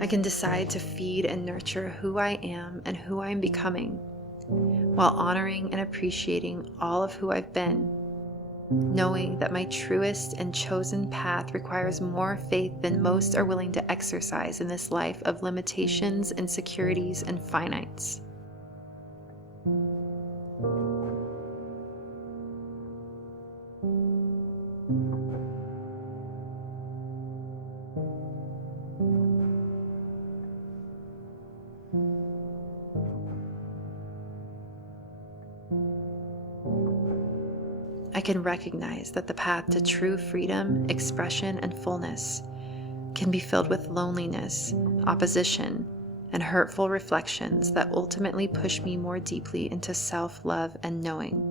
I can decide to feed and nurture who I am and who I am becoming, while honoring and appreciating all of who I've been, knowing that my truest and chosen path requires more faith than most are willing to exercise in this life of limitations, insecurities, and finites. I can recognize that the path to true freedom, expression, and fullness can be filled with loneliness, opposition, and hurtful reflections that ultimately push me more deeply into self-love and knowing.